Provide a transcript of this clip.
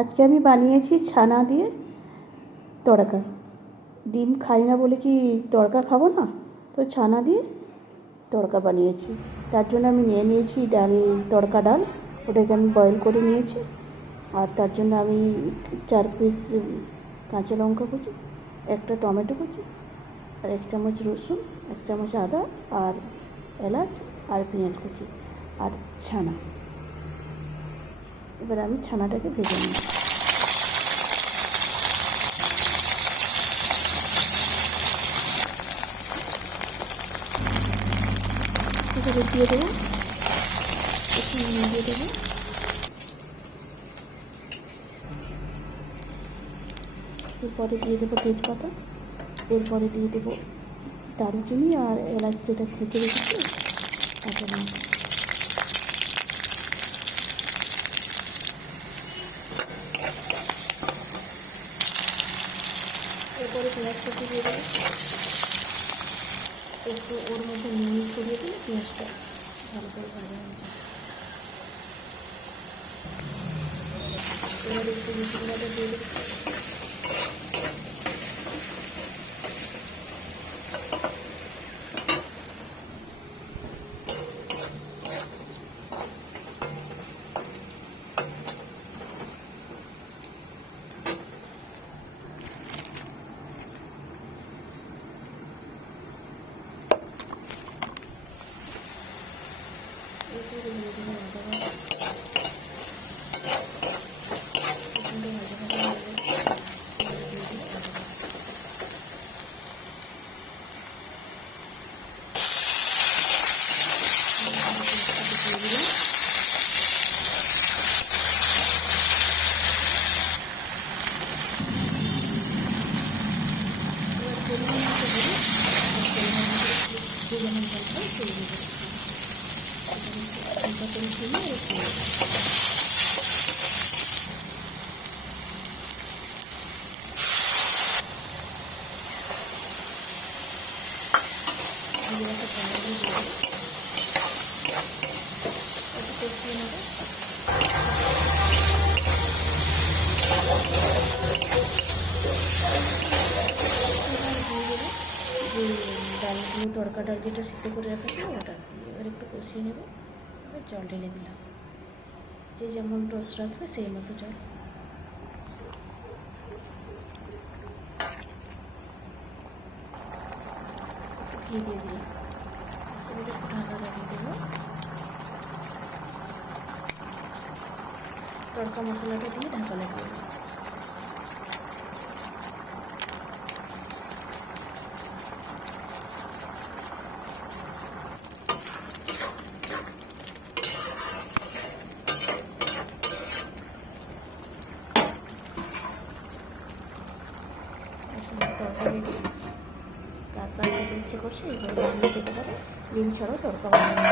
আজকে আমি বানিয়েছি ছানা দিয়ে তড়কা। ডিম খাই না বলে কি তড়কা খাবো না? তো ছানা দিয়ে তড়কা বানিয়েছি। তার জন্য আমি নিয়ে নিয়েছি ডাল, তড়কা ডাল, ওটাকে আমি বয়েল করে নিয়েছি। আর তার জন্য আমি 4 পিস কাঁচা লঙ্কা কুচি, একটা টমেটো কুচি, আর 1 চামচ রসুন, 1 চামচ আদা, আর এলাচ, আর পেঁয়াজ কুচি, আর ছানা। এবার আমি ছানাটাকে ভেজে নিই। এবারে দিয়ে দেবো, একটু নুন দিয়ে দেবো, এরপরে দিয়ে দেবো তেজপাতা, এরপরে দিয়ে দেবো দারুচিনি আর এলাচ যেটা ছেঁচে রেখেছি কাঁচা লঙ্কা। এরপরে পেঁয়াজ কুচি দিয়ে দেবো, একটু ওর মধ্যে নুন ছড়িয়ে দিলে পেঁয়াজটা ভালো করে ভাজা হয়ে যায়। এবার একটু মশলাটা দিয়ে দেবো, ডালগুলো তড়কা ডাল যেটা সিদ্ধ করে রেখেছি ওটা এবার একটু কষিয়ে নেবে। এবার জল ঢেলে দিলাম, যে যেমন রস রাখবে সেই মতো জল। একটু ঘি দিয়ে দিলাম, এবার একটু ঢাকা লাগিয়ে দেবো। তড়কা মশলাটা দিয়ে ঢাকা লাগিয়ে দেবো। তরকারি কার কার খেতে ইচ্ছে করছে এইভাবে বানিয়ে খেতে পারে। ডিম ছাড়াও তড়কা বানানো।